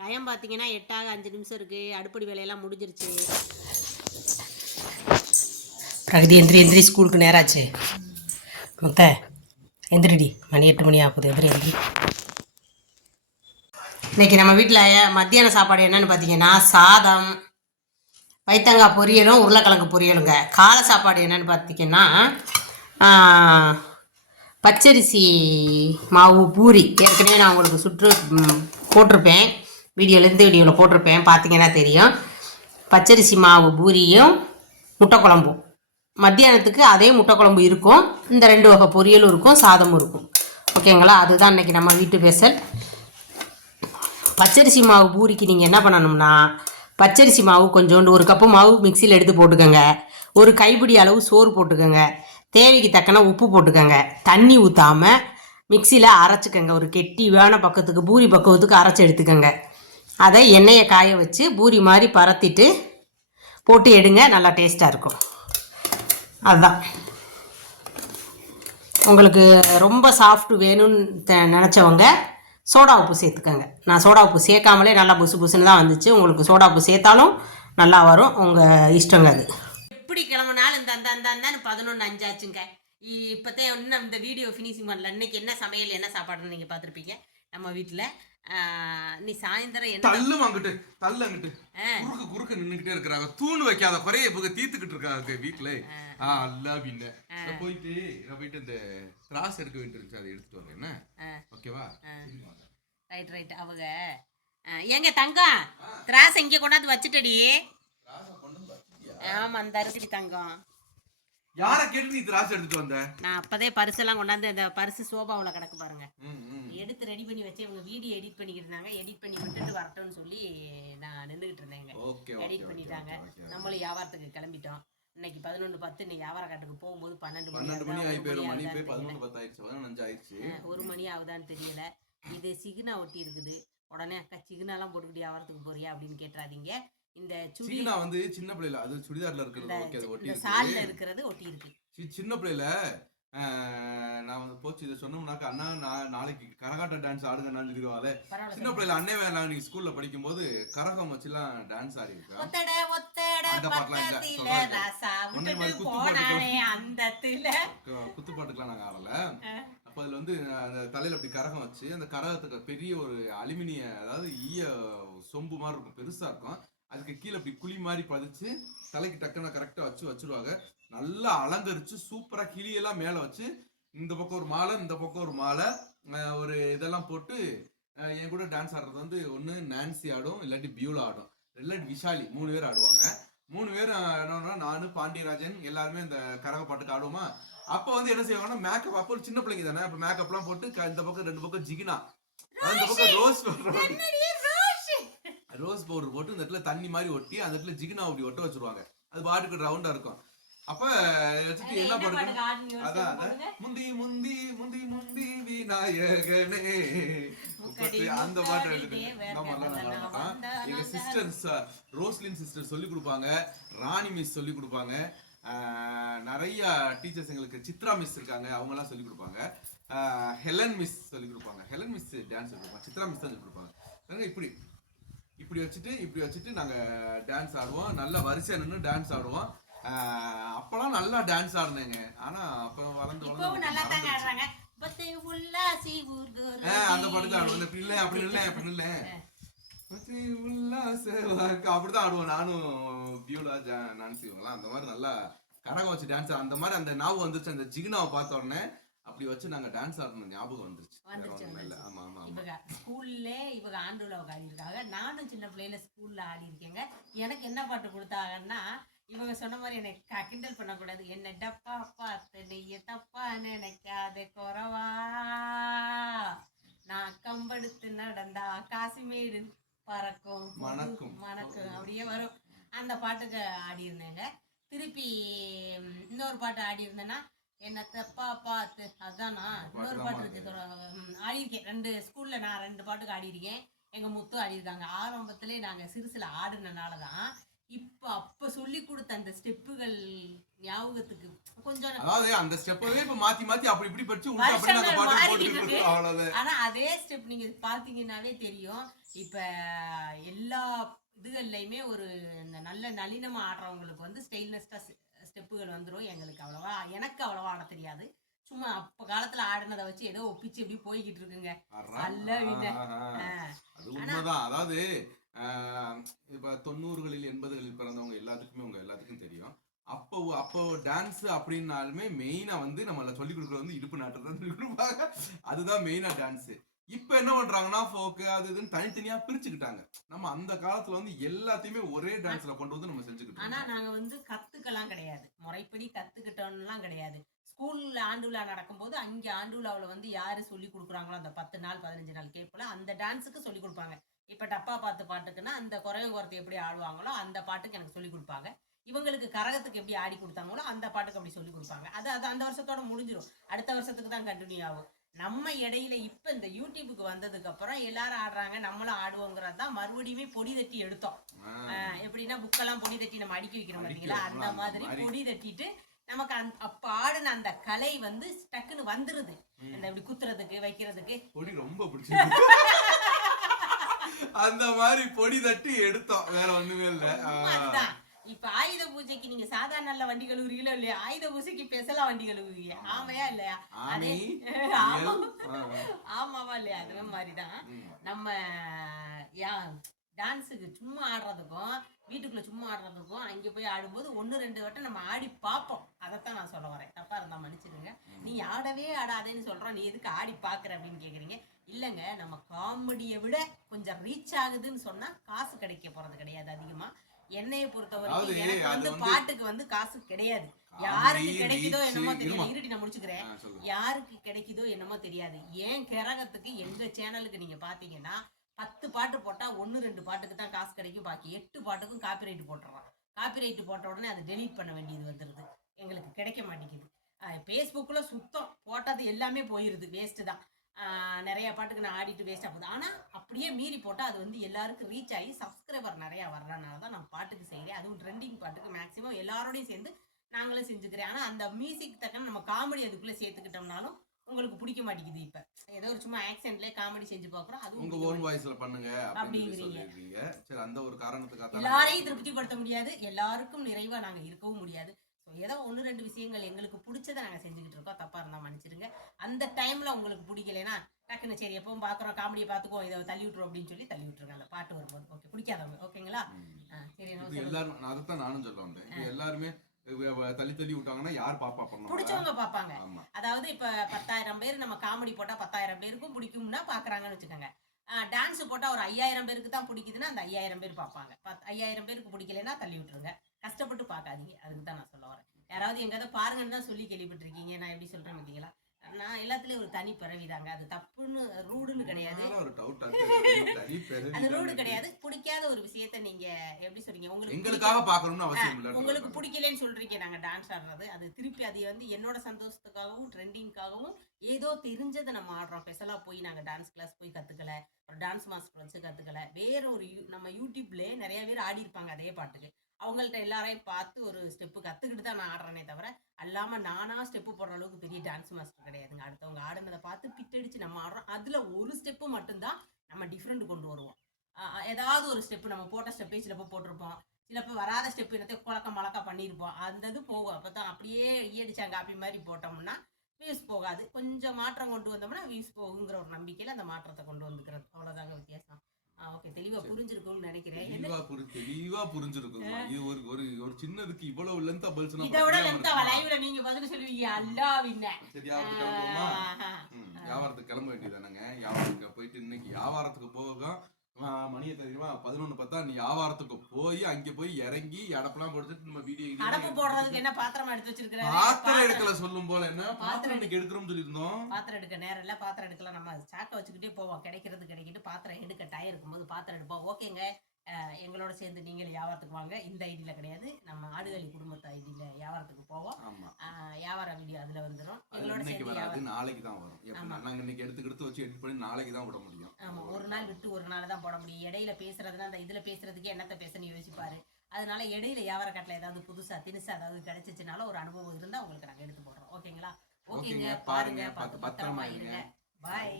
Time பார்த்தீங்கன்னா எட்டாக அஞ்சு நிமிஷம் இருக்குது அடுப்படி வேலையெல்லாம் முடிஞ்சிருச்சு. பிரகதி எந்திரி எந்திரி ஸ்கூலுக்கு நேராச்சு. முத்த எந்திரிடி. மணி எட்டு மணி ஆகுது. எந்திரி எந்திரி. இன்னைக்கு நம்ம வீட்டில் மத்தியான சாப்பாடு என்னன்னு பார்த்தீங்கன்னா சாதம் வைத்தங்காய் பொரியலும் உருளைக்கிழங்கு பொரியலுங்க. காலை சாப்பாடு என்னன்னு பார்த்தீங்கன்னா பச்சரிசி மாவு பூரி. ஏற்கனவே நான் உங்களுக்கு சுற்று போட்டிருப்பேன். வீடியோலேருந்து வீடியோவில் போட்டிருப்பேன். பார்த்தீங்கன்னா தெரியும். பச்சரிசி மாவு பூரியும் முட்டை குழம்பும் மத்தியானத்துக்கு அதே முட்டை குழம்பு இருக்கும். இந்த ரெண்டு வகை பொரியலும் இருக்கும் சாதமும் இருக்கும். ஓகேங்களா? அதுதான் இன்னைக்கு நம்ம வீட்டு பேசல் பச்சரிசி மாவு பூரிக்கு நீங்கள் என்ன பண்ணணும்னா பச்சரிசி மாவு கொஞ்சோண்டு ஒரு கப்பு மாவு மிக்சியில் எடுத்து போட்டுக்கோங்க. ஒரு கைப்பிடி அளவு சோறு போட்டுக்கோங்க. தேவைக்கு தக்கன உப்பு போட்டுக்கோங்க. தண்ணி ஊற்றாமல் மிக்சியில் அரைச்சிக்கோங்க. ஒரு கெட்டி வேண பக்கத்துக்கு பூரி பக்குவத்துக்கு அரைச்சி எடுத்துக்கோங்க. அதை எண்ணெயை காய வச்சு பூரி மாதிரி பரத்திட்டு போட்டு எடுங்க. நல்லா டேஸ்ட்டாக இருக்கும். அதுதான் உங்களுக்கு ரொம்ப சாஃப்ட் வேணும்னு நினச்சவங்க சோடா உப்பு சேர்த்துக்கோங்க. நான் சோடா உப்பு சேர்க்காமலே நல்லா புசு புசுன்னு தான் வந்துச்சு. உங்களுக்கு சோடா உப்பு சேர்த்தாலும் நல்லா வரும். உங்கள் இஷ்டங்க அது. எப்படி கிளம்புனாலும் இந்த அந்த அந்த அந்தான்னு பதினொன்று அஞ்சாச்சுங்க இப்போதான் இன்னும் இந்த வீடியோ ஃபினிஷிங் பண்ணல. இன்றைக்கி என்ன சமையல் என்ன சாப்பாடுன்னு நீங்கள் பார்த்துருப்பீங்க. நம்ம வீட்டில் நீ சாயந்தரம் என்ன தள்ளு வாங்கிட்டு தள்ளு அங்கிட்டு. குறுக்கு குறுக்க நின்னுகிட்டே இருக்கிறாங்க. தூண் வைக்காத குறைய இப்ப தீர்த்துக்கிட்டு இருக்காங்க வீட்டுல ஆ. அல்ல பின்ன. போயிட்டு போயிட்டு இந்த திராஸ் எடுக்க வேண்டியிருந்துச்சு அதை எடுத்துட்டு வரேன். என்ன? ஓகேவா? Right right. அவங்க. ஏங்க தங்கம்? திராசை இங்கே கொண்டாந்து வச்சுட்டடி. ஆமாம் அந்த அரிசி தங்கம். யார கேட்டு நீ திராஸ் எடுத்துட்டு வந்த? நான் அப்போதே பரிசெல்லாம் கொண்டாந்து இந்த பரிசு சோபாவில் கிடக்கு பாருங்க. எடுத்து ரெடி பண்ணி வச்சு இவங்க வீடியோ எடிட் பண்ணிக்கிட்டு இருந்தாங்க. எடிட் பண்ணி விட்டுட்டு வரட்டும்னு சொல்லி நான் நின்றுக்கிட்டு இருந்தேங்க. எடிட் பண்ணிட்டாங்க. நம்மளும் வியாபாரத்துக்கு கிளம்பிட்டோம். இன்னைக்கு பதினொன்று பத்து இன்னைக்கு வியாபார காட்டுக்கு போகும்போது பன்னெண்டு மணி ஒரு மணி ஆகுதான்னு தெரியல. இது சிகுனா ஒட்டி இருக்குது. உடனே அக்கா சிகுனாலாம் போட்டுக்கிட்டு வியாபாரத்துக்கு போறியா? அப்படின்னு கேட்டுறாதீங்க. இந்த சீனா வந்து சின்ன பிள்ளைல அது சுடிதார்ல இருக்கிறது ஓகே அது ஒட்டி சால்ல இருக்கிறது ஒட்டி இருக்கு சின்ன பிள்ளையில ஆஹ், நான் வந்து போச்சு இதை சொன்னோம்னாக்கா அண்ணா நான் நாளைக்கு கரகாட்ட டான்ஸ் ஆடுங்கன்னு சொல்லிடுவாள் சின்ன பிள்ளைல அண்ணே நான் நீங்க ஸ்கூல்ல படிக்கும்போது கரகம் வச்சுலாம் டான்ஸ் ஆடி குத்துப்பாட்டுக்கெல்லாம் நாங்க ஆடல. அப்ப அதுல வந்து அந்த தலையில அப்படி கரகம் வச்சு அந்த கரகத்துக்கு பெரிய ஒரு அலுமினிய அதாவது ஈய சொம்பு மாதிரி இருக்கும் பெருசா இருக்கும். அதுக்கு கீழே இப்படி குழி மாதிரி பதிச்சு தலைக்கு டக்குன்னு கரெக்டா வச்சு வச்சிருவாங்க. நல்லா அலங்கரிச்சு சூப்பரா கிளியெல்லாம் மேல வச்சு இந்த பக்கம் ஒரு மாலை இந்த பக்கம் ஒரு மாலை ஒரு இதெல்லாம் போட்டு என் கூட டான்ஸ் ஆடுறது வந்து ஒண்ணு நான்சி ஆடும் இல்லாட்டி பியூலா ஆடும். இல்லாட்டி விஷாலி மூணு பேர் ஆடுவாங்க. மூணு பேர் என்னன்னா நானு பாண்டியராஜன் எல்லாருமே இந்த கரக பாட்டுக்கு ஆடுவோமா? அப்ப வந்து என்ன செய்வாங்கன்னா மேக்கப் அப்போ சின்ன பிள்ளைங்க தானே அப்ப மேக்கப்லாம் போட்டு இந்த பக்கம் ரெண்டு பக்கம் ஜிகினா அந்த பக்கம் ரோஸ் ரோஸ் பவுடர் போட்டு இந்த இடத்துல தண்ணி மாதிரி ஒட்டி அந்த இடத்துல ஜிகினா அப்படி ஒட்ட வச்சிருவாங்க. அது பாட்டுக்கு ரவுண்டா இருக்கும். அப்ப வச்சுட்டு என்ன பாட்டு அதான். முந்தி முந்தி முந்தி முந்தி விநாயகனே. அந்த பாட்டு. எங்க சிஸ்டர்ஸ் ரோஸ்லின் சிஸ்டர் சொல்லி கொடுப்பாங்க. ராணி மிஸ் சொல்லி கொடுப்பாங்க. நிறைய டீச்சர்ஸ் எங்களுக்கு சித்ரா மிஸ் இருக்காங்க. அவங்க எல்லாம் சொல்லி கொடுப்பாங்க ஹெலன் மிஸ் சொல்லி கொடுப்பாங்க. ஹெலன் மிஸ் டான்ஸ் சொல்லி கொடுப்பாங்க. சித்ரா மிஸ் தான் சொல்லி கொடுப்பாங்க. இப்படி. இப்படி வச்சுட்டு இப்படி வச்சுட்டு நாங்க டான்ஸ் ஆடுவோம். நல்லா வரிசையா நின்று டான்ஸ் ஆடுவோம். அப்பெல்லாம் நல்லா டான்ஸ் ஆடினேங்க. ஆனா அப்ப வளர்ந்து அந்த பாட்டு தான் ஆடுவோம். இப்படி இல்லை அப்படி இல்லை அப்படி இல்லை. அப்படிதான் ஆடுவோம். நானும் பியூலா நான்சி இவங்கலாம் அந்த மாதிரி நல்லா கரகம் வச்சு டான்ஸ் அந்த மாதிரி அந்த ஞாபகம் வந்துச்சு அந்த ஜிகினாவை பார்த்த உடனே அப்படி வச்சு நாங்க டான்ஸ் ஆடணும் ஞாபகம் வந்துருச்சு. இல்ல. ஆமா ஆமா இவங்க ஸ்கூல்ல இவங்க ஆண்டு விழாவுக்கு ஆடி இருக்காங்க நானும் சின்ன பிள்ளையில ஸ்கூல்ல ஆடி இருக்கேங்க. எனக்கு என்ன பாட்டு கொடுத்தாங்கன்னா இவங்க சொன்ன மாதிரி என்னை க- கிண்டல் பண்ணக்கூடாது. என்ன டப்பா பார்த்து நெய்ய தப்பா நினைக்காத குறவா. நான் கம்பெடுத்து நடந்தா காசிமேடு பறக்கும். மணக்கும். மணக்கும் அப்படியே வரும். அந்த பாட்டுக்கு ஆடி இருந்தேங்க. திருப்பி இன்னொரு பாட்டு ஆடி இருந்தேன்னா என்ன தப்பா பார்த்து அதானா இன்னொரு பாட்டு இருக்கு ஆடியிருக்கேன் ரெண்டு ஸ்கூல்ல நான் ரெண்டு பாட்டுக்கு ஆடியிருக்கேன். எங்க முத்து ஆடியிருக்காங்க. ஆரம்பத்திலே நாங்க சிறுசுல ஆடுனனால தான் இப்ப அப்ப சொல்லி கொடுத்த அந்த ஸ்டெப்புகள் ஞாபகத்துக்கு கொஞ்சம் அதாவது அந்த ஸ்டெப்பவே இப்ப மாத்தி மாத்தி அப்படி இப்படி படிச்சு உள்ள அப்படி நாங்க பாட்டு அவ்வளவுதான். ஆனா அதே ஸ்டெப் நீங்க பாத்தீங்கன்னாவே தெரியும். இப்ப எல்லா இதுகள்லயுமே ஒரு இந்த நல்ல நளினமா ஆடுறவங்களுக்கு வந்து ஸ்டைல்னஸ்டா ஸ்டெப்புகள் வந்துரும். எங்களுக்கு அவ்வளவா எனக்கு அவ்வளவா ஆட தெரியாது. சும்மா அப்ப காலத்துல ஆடினதை வச்சு ஏதோ ஒப்பிச்சு எப்படி போய்கிட்டு இருக்குங்க. ஆ. அது உண்மைதான். அதாவது இப்ப தொண்ணூறுகளில் எண்பதுகளில் பிறந்தவங்க எல்லாத்துக்குமே உங்க எல்லாத்துக்கும் தெரியும். அப்போ அப்போ டான்ஸ் அப்படின்னாலுமே மெயினா வந்து நம்மள சொல்லி கொடுக்குறது வந்து இடுப்பு நாட்டு தான் சொல்லி கொடுப்பாங்க. அதுதான் மெயினா டான்ஸ் இப்ப என்ன பண்றாங்கன்னா ஃபோக்கு அது இதுன்னு தனித்தனியா பிரிச்சுக்கிட்டாங்க. நம்ம அந்த காலத்துல வந்து எல்லாத்தையுமே ஒரே டான்ஸ்ல கொண்டு வந்து நம்ம செஞ்சுக்கிட்டோம் ஆனா நாங்க வந்து கத்துக்கலாம் கிடையாது. முறைப்படி கத்துக்கிட்டோம்லாம் கிடையாது. ஸ்கூல்ல ஆண்டு விழா நடக்கும்போது அங்க ஆண்டு விழாவில் வந்து யாரு சொல்லி கொடுக்குறாங்களோ அந்த பத்து நாள் பதினஞ்சு நாள் கேட்பல அந்த டான்ஸுக்கு சொல்லி கொடுப்பாங்க. இப்ப டப்பா பாத்து பாட்டுக்குன்னா அந்த குறைய குறத்தை எப்படி ஆடுவாங்களோ அந்த பாட்டுக்கு எனக்கு சொல்லி கொடுப்பாங்க. இவங்களுக்கு கரகத்துக்கு எப்படி ஆடி கொடுத்தாங்களோ அந்த பாட்டுக்கு அப்படி சொல்லி கொடுப்பாங்க. அது அது அந்த வருஷத்தோட முடிஞ்சிடும் அடுத்த வருஷத்துக்கு தான் கண்டினியூ ஆகும். நம்ம இடையில இப்ப இந்த யூடியூபுக்கு வந்ததுக்கு அப்புறம் எல்லாரும் ஆடுறாங்க நம்மளும் ஆடுவோங்கிறது தான் மறுபடியுமே பொடி தட்டி எடுத்தோம். எப்படின்னா புக்கெல்லாம் பொடி தட்டி நம்ம அடுக்கி வைக்கிறோம் அடுக்கி பாத்தீங்களா அந்த மாதிரி அந்த. பொடி தட்டிட்டு நமக்கு அந்த அப்ப ஆடின அந்த கலை வந்து டக்குன்னு வந்துருது. இந்த இப்படி குத்துறதுக்கு வைக்கிறதுக்கு. பொடி ரொம்ப பிடிச்சிருக்கு. அந்த மாதிரி பொடி தட்டி எடுத்தோம். வேற ஒண்ணுமே இல்ல. அதுதான். இப்ப ஆயுத பூஜைக்கு நீங்க சாதாரண நல்ல வண்டி கழுவுறீங்களோ இல்லையா ஆயுத பூஜைக்கு பெசலா வண்டி கழுவுவீங்க. ஆமையா இல்லையா? ஆமாவா இல்லையா? அதுவே மாதிரிதான். நம்ம யா டான்ஸுக்கு சும்மா ஆடுறதுக்கும் வீட்டுக்குள்ள சும்மா ஆடுறதுக்கும் அங்கே போய் ஆடும்போது ஒன்று ரெண்டு வட்டம் நம்ம ஆடி பார்ப்போம். அதைத்தான் நான் சொல்ல வரேன். தப்பா இருந்தா மன்னிச்சிடுங்க. நீ ஆடவே ஆடாதேன்னு சொல்றோம். நீ எதுக்கு ஆடி பார்க்குற அப்படின்னு கேக்குறீங்க? இல்லைங்க நம்ம காமெடியை விட கொஞ்சம் ரீச் ஆகுதுன்னு சொன்னா காசு கிடைக்க போறது கிடையாது அதிகமா. என்னைய பொறுத்த அதாவது வரைக்கும் எனக்கு வந்து பாட்டுக்கு வந்து காசு கிடையாது. யாருக்கு கிடைக்குதோ என்னமோ இருமா. இருட்டி நான் முடிச்சுக்கிறேன். யாருக்கு கிடைக்குதோ என்னமோ தெரியாது. ஏன் கிரகத்துக்கு எங்க சேனலுக்கு நீங்க பாத்தீங்கன்னா பத்து பாட்டு போட்டா ஒன்னு ரெண்டு பாட்டுக்கு தான் காசு கிடைக்கும். பாக்கி எட்டு பாட்டுக்கும் காப்பிரைட் போட்டுறான் காப்பிரைட் போட்ட உடனே அதை டெலீட் பண்ண வேண்டியது வந்துருது. எங்களுக்கு கிடைக்க மாட்டேங்குது. ஃபேஸ்புக்கில் சுத்தம் போட்டது எல்லாமே போயிருது. வேஸ்ட்டு தான். நிறைய பாட்டுக்கு நான் ஆடிட்டு வேஸ்ட்டாக போகுது. ஆனால் அப்படியே மீறி போட்டால் அது வந்து எல்லாருக்கும் ரீச் ஆகி சப்ஸ்கிரைபர் நிறையா வர்றதுனால தான் நான் பாட்டுக்கு செய்கிறேன் அதுவும் ட்ரெண்டிங் பாட்டுக்கு மேக்ஸிமம் எல்லாரோடையும் சேர்ந்து நாங்களும் செஞ்சுக்கிறேன். ஆனால் அந்த மியூசிக் தக்கன நம்ம காமெடி அதுக்குள்ளே சேர்த்துக்கிட்டோம்னாலும் உங்களுக்கு பிடிக்க மாட்டேங்குது இப்போ. ஏதோ ஒரு சும்மா ஆக்சென்ட்லேயே காமெடி செஞ்சு பார்க்குறோம். அதுவும் உங்க ஓன் வாய்ஸ்ல பண்ணுங்க அப்படிங்கிறீங்க. சரி அந்த ஒரு காரணத்துக்காக எல்லாரையும் திருப்திப்படுத்த முடியாது. எல்லாருக்கும் நிறைவா நாங்க இருக்கவும் முடியாது. ஸோ ஏதோ ஒன்று ரெண்டு விஷயங்கள் எங்களுக்கு பிடிச்சதை நாங்கள் செஞ்சுக்கிட்டு இருக்கோம். தப்பா இருந்தா மன்னிச்சிடுங்க அந்த டைம்ல உங்களுக்கு பிடிக்கலைன்னா டக்குன்னு சரி எப்பவும் பார்க்குறோம் காமெடியை பார்த்துக்கோ இதை தள்ளி விட்டுரும் அப்படின்னு சொல்லி தள்ளி விட்டுருங்க. அந்த பாட்டு வரும்போது. ஓகே பிடிக்காதவங்க. ஓகேங்களா சரி. எல்லாரும் நான் அதைத்தான் நானும் சொல்ல வந்தேன். எல்லாருமே தள்ளி தள்ளி விட்டாங்கன்னா யார் பாப்பா பண்ணுவாங்க? பிடிச்சவங்க பார்ப்பாங்க ஆமா. அதாவது இப்ப பத்தாயிரம் பேர் நம்ம காமெடி போட்டா பத்தாயிரம் பேருக்கும் பிடிக்கும்னா பாக்குறாங்கன்னு வச்சுக்கோங்க. டான்ஸ் போட்டா ஒரு ஐயாயிரம் பேருக்கு தான் பிடிக்குதுன்னா அந்த ஐயாயிரம் பேர் பார்ப்பாங்க ஐயாயிரம் பேருக்கு பிடிக்கலைன்னா தள்ளி விட்டுருங்க. கஷ்டப்பட்டு பார்க்காதீங்க. அதுக்கு தான் நான் சொல்ல வரேன். யாராவது எங்காவது பாருங்கன்னு தான் சொல்லி கேள்விப்பட்டிருக்கீங்க. நான் எப்படி சொல்றேன் பார்த்தீங்களா நான் எல்லாத்துலயும் ஒரு தனி பிறவிதாங்க அது தப்புன்னு ரூடுன்னு கிடையாது. பிறவி அது ரூடு. கிடையாது. பிடிக்காத ஒரு விஷயத்த நீங்க எப்படி சொல்றீங்க? உங்களுக்கு எங்களுக்காக பாக்கணும்னு அவசியம் இல்ல. உங்களுக்கு பிடிக்கலன்னு சொல்றீங்க நாங்க டான்ஸ் ஆடுறது. அது திருப்பி அது வந்து என்னோட சந்தோஷத்துக்காகவும் ட்ரெண்டிங்காகவும் ஏதோ தெரிஞ்சதை நம்ம ஆடுறோம். ஸ்பெஷலா போய் நாங்க டான்ஸ் கிளாஸ் போய் கத்துக்கல. ஒரு டான்ஸ் மாஸ்டர் வச்சு கத்துக்கல. வேற ஒரு நம்ம யூடியூப்ல நிறைய பேர் ஆடி இருப்பாங்க அதே பாட்டுக்கு. அவங்கள்ட்ட எல்லாரையும் பார்த்து ஒரு ஸ்டெப்பு கற்றுக்கிட்டு தான் நான் ஆடுறேனே தவிர அல்லாமல் நானாக ஸ்டெப்பு போடுற அளவுக்கு பெரிய டான்ஸ் மாஸ்டர் கிடையாதுங்க. அடுத்தவங்க ஆடுனதை பார்த்து பிட்டடிச்சு நம்ம ஆடுறோம். அதில் ஒரு ஸ்டெப்பு மட்டும்தான் நம்ம டிஃப்ரெண்ட் கொண்டு வருவோம். ஏதாவது ஒரு ஸ்டெப்பு நம்ம போட்ட ஸ்டெப்பே சிலப்போ போட்டிருப்போம். சிலப்போ வராத ஸ்டெப்பு என்னத்தை குழக்க மழக்கா பண்ணியிருப்போம். அந்த இது போகும். அப்போ தான் அப்படியே ஈடிச்சாங்க காப்பி மாதிரி போட்டோம்னா வியூஸ் போகாது. கொஞ்சம் மாற்றம் கொண்டு வந்தோம்னா வியூஸ் போகுங்கிற ஒரு நம்பிக்கையில் அந்த மாற்றத்தை கொண்டு வந்துக்கிறது. அவ்வளோதாங்க வித்தியாசம். ஓகே புரிஞ்சிருக்கும்னு நினைக்கிறேன். தெளிவா புரி தெளிவா புரிஞ்சிருக்கும் இது ஒரு ஒரு ஒரு சின்னதுக்கு இவ்வளவு லென்த்தா பதில் சொன்னா இதை விட புரியாம லென்த்தா இருக்குமா? லைவ்ல நீங்க பதில் சொல்லுவீங்க. அல்லா வின்ன சரி கிளம்புவோமா? கிளம்ப வேண்டியதானங்க வியாபாரத்துக்கு போயிட்டு இன்னைக்கு வியாபாரத்துக்கு போக ஆ, மணியை தெரியுமா பதினொன்னு பத்தா நீ வியாபாரத்துக்கு போய் அங்க போய் இறங்கி அடப்பெல்லாம் போட்டுட்டு நம்ம வீடியோ அடப்பு போடுறதுக்கு என்ன பாத்திரமா எடுத்து வச்சிருக்கிறாரு? பாத்திரம் எடுக்கல சொல்லும் போல என்ன? பாத்திரம் இன்னைக்கு எடுக்கிறோம்னு சொல்லியிருந்தோம். பாத்திரம் எடுக்க நேரம் இல்லை பாத்திரம் எடுக்கலாம். நம்ம சாக்கை வச்சுக்கிட்டே போவோம். கிடைக்கிறது கிடைக்கிட்டு பாத்திரம் எடுக்க டயர் இருக்கும்போது பாத்திரம் எடுப்போம். ஓகேங்க. எங்களோட சேர்ந்து நீங்கள் வியாபாரத்துக்கு வாங்க. இந்த ஐடியில கிடையாது. நம்ம ஆடுகளி குடும்பத்து ஐடியில வியாபாரத்துக்கு போவோம். வியாபார வீடியோ அதுல வந்துடும் எங்களோட சேர்ந்து வராது. நாளைக்கு தான் வரும். எப்படின்னா நாங்க இன்னைக்கு எடுத்து எடுத்து வச்சு எடிட் பண்ணி நாளைக்கு தான் விட முடியும். ஆமா. ஒரு நாள் விட்டு ஒரு நாள் தான் போட முடியும். இடையில பேசுறதுனா அந்த இதுல பேசுறதுக்கே என்னத்த பேசணும் யோசிப்பாரு. அதனால இடையில வியாபார காட்டில் ஏதாவது புதுசா தினுசா ஏதாவது கிடைச்சிச்சுனால ஒரு அனுபவம் இருந்தா உங்களுக்கு நாங்க எடுத்து போடுறோம். ஓகேங்களா? ஓகேங்க. பாருங்க. பார்த்து பத்திரமா இருங்க. பாய்